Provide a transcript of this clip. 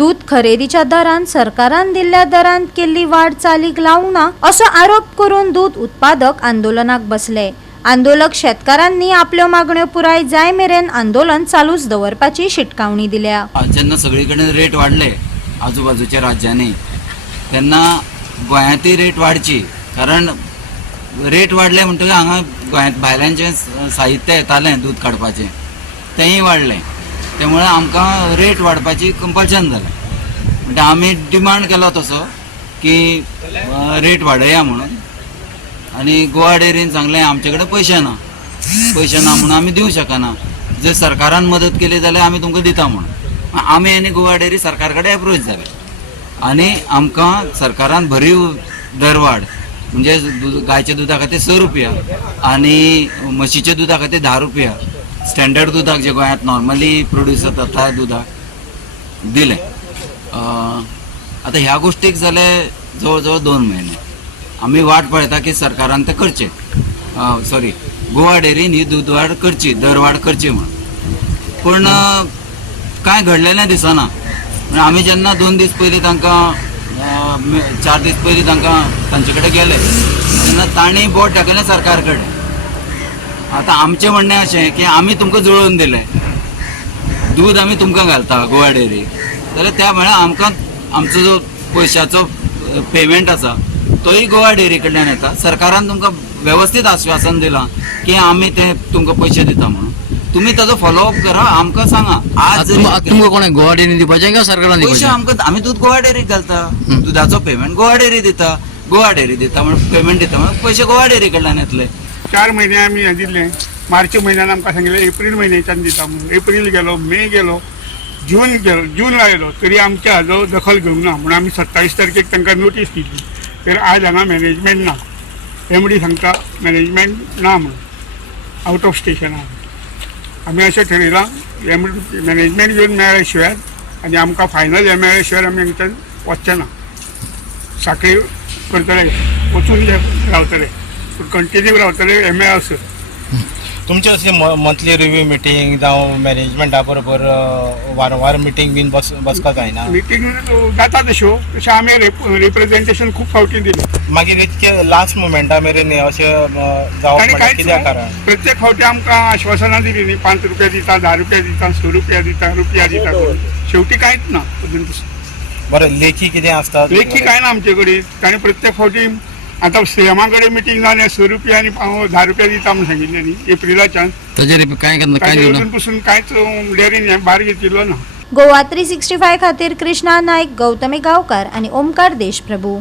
दूध खरेदीच्या दरांत सरकारान दिल्ल्या दरांत केल्ली वाड चालीक लावंक ना असो आरोप करून दूध उत्पादक आंदोलनाक बसले। आंदोलक शेतकारांनी आपल्यो मागण्यो पुराय जाय मेरेन आंदोलन चालूच दवरपाची शिटकावणी दिल्या। जेन्ना सगळीकडे रेट वाडले आजूबाजूच्या राज्यांनी तेन्ना गोंयांतय रेट वाडची, कारण रेट वाडले म्हणटकीर हांगा गोंयांत भायल्यांचें साहित्य येतालें दूध काडपाचें तेंय वाडलें, त्यामुळे आमकां रेट वाडपाची कंपल्शन जालें। म्हणजे आमी डिमांड केलो तसो की रेट वाडया म्हणून, आनी गोवा डेरीन सांगलें आमचे कडेन पयशे ना म्हणून आमी दिवंक शकना, जर सरकारान मदत केली जाल्यार आमी तुमकां दिता म्हणून। आमी आनी गोवा डेरी सरकार कडेन एप्रोच जाले आनी आमकां सरकारान भरीव दरवाड म्हणजे गायच्या दुधा खातीर 6 रुपया आनी म्हशीच्या दुधा खातीर 10 रुपया स्टँडर्ड दुधाक जे गोंयांत नॉर्मली प्रोड्यूस जाता दुधाक दिले। आतां ह्या गोष्टीक जाले जवळ जवळ 2 म्हयने आमी वाट पळयता की सरकारान ते करचे, सॉरी गोवा डेरीन ही दूद वाड करची, दरवाड करची म्हणून, पूण कांय घडलेलें दिसना। आमी जेन्ना 2 दीस पयलीं तांकां 4 दीस पयलीं तांचे कडेन गेले तेन्ना तांणी बोट दाखयलें सरकार कडेन। आतां आमचें म्हणणें अशें की आमी तुमकां जुळोवन दिलें दूद, आमी तुमकां घालता गोवा डेरी, जाल्यार त्या वेळार आमकां आमचो जो पयशाचो पेमेंट आसा तोय गोवा डेरी कडल्यान येता। सरकारान तुमकां वेवस्थीत आश्वासन दिलां की आमी ते तुमकां पयशे दिता म्हणून, तुम्ही ताजो फॉलोअप करा, आमकां सांगा। आज तुमकां कोणें गोवा डेरीन दिवपाचें काय सरकारान पयशे आमकां आमी दूध गोवा डेरीक घालता, दुधाचो पेमेंट गोवा डेरी दिता, गोवा डेरी दिता म्हणून पेमेंट दिता म्हणून पयशे गोवा डेरी कडल्यान येतले। 4 म्हयने आमी हें दिल्लें, मार्च म्हयन्यान आमकां सांगिल्लें एप्रील म्हयन्याच्यान दिता म्हणून। एप्रील गेलो, मे गेलो, जून आयलो तरी आमच्या हाजो दखल घेवंक ना म्हणून आमी 27 तारखेक तांकां नोटीस दिली। तर आज हांगा मॅनेजमेंट ना, एमडी सांगता मॅनेजमेंट ना म्हणून, आउट ऑफ स्टेशन आहा। आमी अशें थारायलां मॅनेजमेंट घेवन मेळ्ळे शिवाय आनी आमकां फायनल हें मेळ्ळे शिवाय आमी हांगाच्यान वचचे ना। साखळी करतले, वचून रावतले, पूण कंटिन्यू रावतले हें मेळसर। तुमचे अशें मंथली रिव्यू मिटींग जावं मॅनेजमेंटा बरोबर वारंवार मिटींग बीन बसका जायना? मिटींग जाता तश्यो आमी रिप्रेझेंटेशन खूब फावटी दिलें, मागीर इतके लास्ट मुमेंटा मेरेन अशें जावप कित्याक कारण? प्रत्येक फावटी आमकां आश्वासनां दिलीं न्ही, 5 रुपया दिता, 10 रुपया दिता, 6 रुपया दिता, रुपया दिता, शेवटी कांयच ना अजून। बरें, लेखी कितें आसता? लेखी कांय ना आमचे कडेन। ताणें प्रत्येक फावटी आतां सीएमा कडेन मिटींग जालें 6 रुपया आनी 10 रुपया दिता म्हणून सांगिल्लें न्ही एप्रिलाच्यान, अजून पसून कांयच डेरीन हें भार घेतिल्लो ना। गोवा 365 खातीर कृष्णा नायक, गौतमी गांवकार आनी ओमकार देशप्रभू।